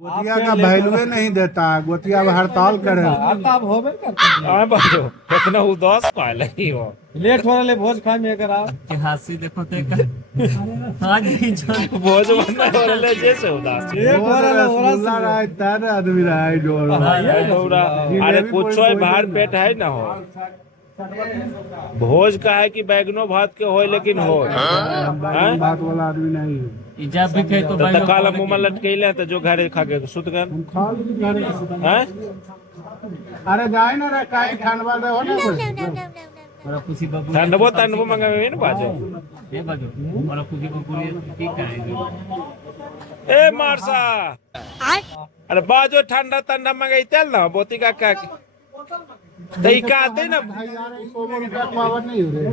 गोतिया का वैल्यूए नहीं देता है। गोतिया हड़ताल करे। हड़ताल होबे करता बाजो कितना उदास पाले ही हो लेट हो रहे भोज खाए में अगर आप के हासी देखो ते आज भी जो भोज बनना हो रहा जैसे उदास लेट हो रहा रसगुल्ला रहा है, तर आदमी रहा है जो अरे कुछ बाहर पेट है ना हो भोज का है कि बैगनो भात के हो लेकिन हो बात वाला आदमी नहीं है। इजाब भी कहे तो भाई काला मुंह में लटकेले तो जो घरे खा के सुत गए हम खा ली घरे। हैं अरे जाए ना रे काई खानवा दे हो ना कोई। और खुशी बाबू तंडबो मंगावे न बाजो ये बाजू और खुशी बाबू ठीक करे ए मारसा अरे बाजो ठंडा ठंडा मंगाई तेल ना बोती का क्या तई का आते ना भाई यार इसको रुपया पावर नहीं हो रहे।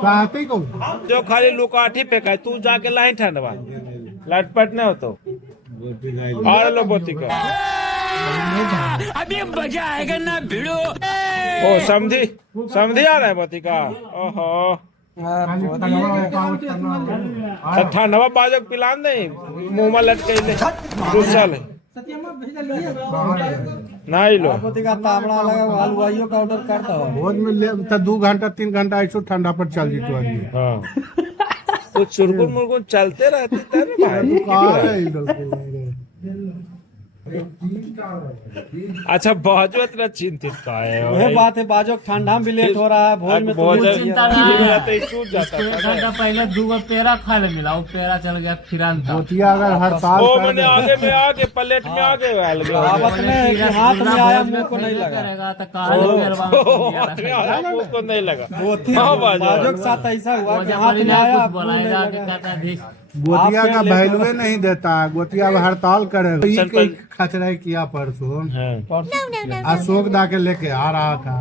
कहते ही को जो खाली लुकाठी पे का तू जाके लाई ठंडवा लटपट न हो तो और लो बोती का अभी मजा आएगा ना भिड़ो ओ समझी समझी आ रहा है बोती का ओहो ठंडवा बाजो पिलान नहीं मुंह में लटके रुसल नहीं लो का तावड़ा लगा हलवाइयों का ऑर्डर करता हो भोज में ले तो 2 घंटा 3 घंटा ऐसो ठंडा पर चल जी तो आदमी। हाँ कुछ चुरकुन मुरकुन चलते रहते थे ना भाई कहाँ है इधर के? अच्छा बाजो इतना चिंतित का है वही बात है बाजो ठंडा में भी लेट हो रहा है भोज में तो भोजन चिंता नहीं तो छूट जाता एक था घंटा पहले 2 पेड़ा खा ले मिला वो पेड़ा चल गया फिरांता गोतिया अगर हड़ताल ओ कर मैंने दे आगे में आगे प्लेट में आगे वाल कहावत में कि हाथ में आया मुंह को नहीं लगा करेगा तो कहां मेरवा उसको नहीं लगा गोतिया हाँ, बाजो। बाजो के साथ ऐसा हुआ कि हाथ में कुछ आया बोलाएगा कि कहता देख गोतिया का आप वैल्यूए नहीं देता है। गोतिया हड़ताल करे। खचरा किया परसों अशोक दा के लेके आ रहा था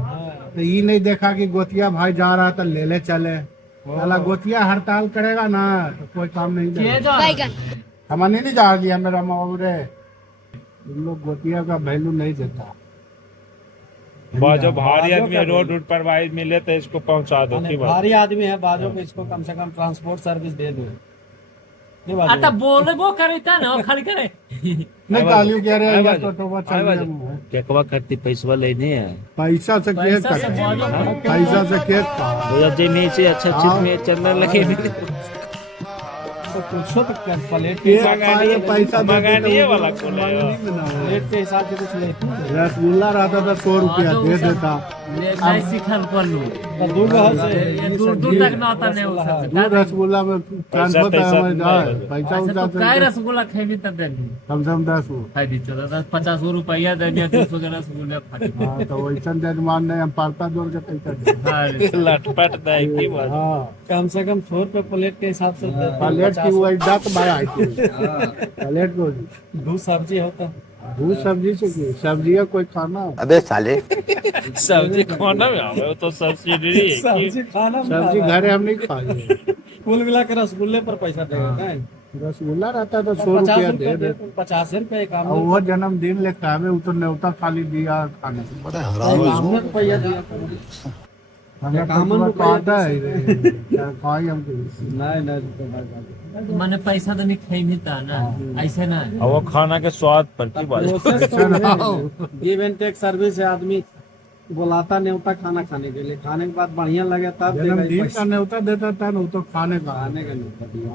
तो ये नहीं देखा कि गोतिया भाई जा रहा था ले ले चले। साला गोतिया हड़ताल करेगा ना तो कोई काम नहीं देगा। हमने नहीं जा दिया मेरा मौरे। इन लोग गोतिया का वैल्यू नहीं देता। बाजो भारी आदमी रोड रूट पर भाई मिले तो इसको पहुंचा दो की बात भारी आदमी है बाजो को इसको कम से कम ट्रांसपोर्ट सर्विस दे दो नहीं बाजो। आता बोले वो करता ना खाली करे नहीं कालियो कह रहे हैं तो टोबा चल गया। केकवा करती पैसा लेने है पैसा से केक पैसा से का बाजो पैसा से केक का जे में से अच्छा चीज में चंदन लगे तो पूछो तो क्या प्लेट के केक हिसाब खाए पैसा देते मंगाने तो वाला वो कौन है? मंगनी में ना हो। प्लेट के हिसाब से कुछ लेते हैं। रसगुल्ला रहता था 100 रुपया दे देता। नहीं सिखल पल्लू तो दूर घर से ये दूर दूर तक ना होता नहीं हो वो रसगुल्ला में ट्रांसफर पैसा हमारे जाए पैसा अच्छा उठा तो काय रसगुल्ला खेबी तब देनी कम से कम 10 हो। खाई दी चलो 50 रुपया देनी 200 के रसगुल्ला फाटी हाँ तो वैसा जजमान नहीं हम पालता जोड़ के पैसा दे। हाँ लटपट दे की बात हाँ कम से कम 100 रुपए प्लेट के हिसाब से प्लेट की वो इज्जत बढ़ाई थी। प्लेट को दो सब्जी होता दूध सब्जी से की सब्जी है कोई खाना। अबे साले सब्जी खाना में आवे वो तो सब्सिडी है सब्जी खाना सब्जी घरे हम नहीं खाए। कुल मिला के रसगुल्ले पर पैसा देगा नहीं रसगुल्ला रहता तो 100 रुपया दे दे। 50 रुपए काम और वो जन्मदिन लेकर आवे वो तो न्योता खाली दिया खाने को। रुपया दिया हमें कामन तो आता है खाई हम नहीं मैंने पैसा तो नहीं खाई भी था ना ऐसे ना और वो खाना के स्वाद पर की बात गिव एंड टेक सर्विस है आदमी बुलाता न्योता खाना खाने के लिए खाने के बाद बढ़िया लगे तब देगा जन्मदिन पैसा। का न्योता देता था ना वो तो खाने का। खाने का न्योता दिया